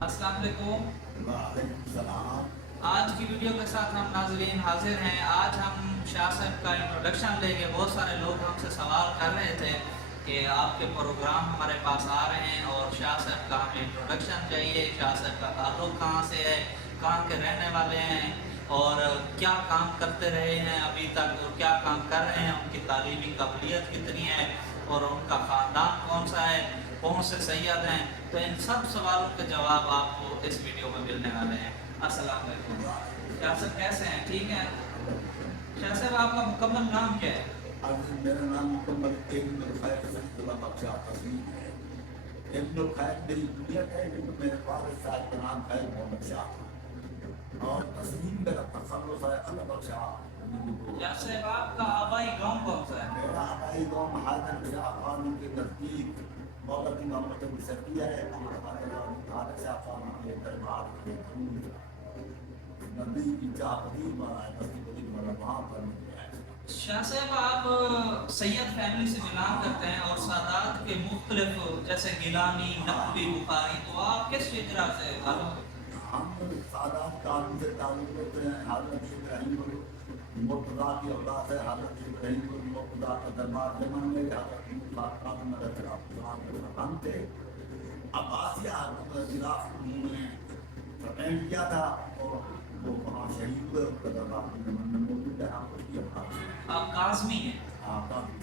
अस्सलाम वालेकुम। वालेकुम सलाम। आज की वीडियो के साथ हम नाज़रीन हाजिर हैं। आज हम शाह साहब का इंट्रोडक्शन लेंगे। बहुत सारे लोग हमसे सवाल कर रहे थे कि आपके प्रोग्राम हमारे पास आ रहे हैं और शाह साहब का हमें इंट्रोडक्शन चाहिए। शाह साहब का ताल्लुक़ कहाँ से है, कहाँ के रहने वाले हैं और क्या काम करते रहे हैं अभी तक और क्या काम कर रहे हैं, उनकी तालीमी काबिलियत कितनी है और उनका ख़ानदान कौन सा है, कौन से सैयद हैं। तो इन सब सवालों के जवाब आपको इस वीडियो में मिलने वाले हैं। अस्सलाम वालेकुम। शाह साहब कैसे हैं? ठीक हैं। शाह साहब आपका मुकम्मल नाम क्या है? अब मेरा नाम मुकम्मल इब्नुल खैर सैयदुल्लाह बख्शा तस्लीम है। इब्नुल खैर मेरी कुनियत है, लेकिन मेरे वालिद साहब का नाम खैर मोहम्मद शाह था और तस्लीम मेरा तसल्लुफ है अल बख्शा। शाह साहब आपका आबाई गाँव कौन सा है? मेरा आबाई गाँव महाजन शाह खान के नज़दीक मौलवी मोहम्मद मुसकिया है। हमारे शाह खान के दरबार में नबी की चाहती वहाँ पर शाह साहब आप सैयद फैमिली से बिलोंग करते हैं और सादात के मुख्तलिफ जैसे गिलानी, नकवी, बुखारी, तो आप किस फिक्रा से हम सादात का से ताल्लुक़ रखते हैं। हज़रत इब्राहीम मुर्तज़ा की औलाद है। हज़रत इब्राहीम मुर्तज़ा का दरबार जमन में हज़रत हम थे। अब्बासिया खिलाफ उन्होंने फतेह किया था और वो वहाँ शहीद हुए। उसका दरबार जमन में मौजूद है। आप काज़मी हैं? हाँ, काज़मी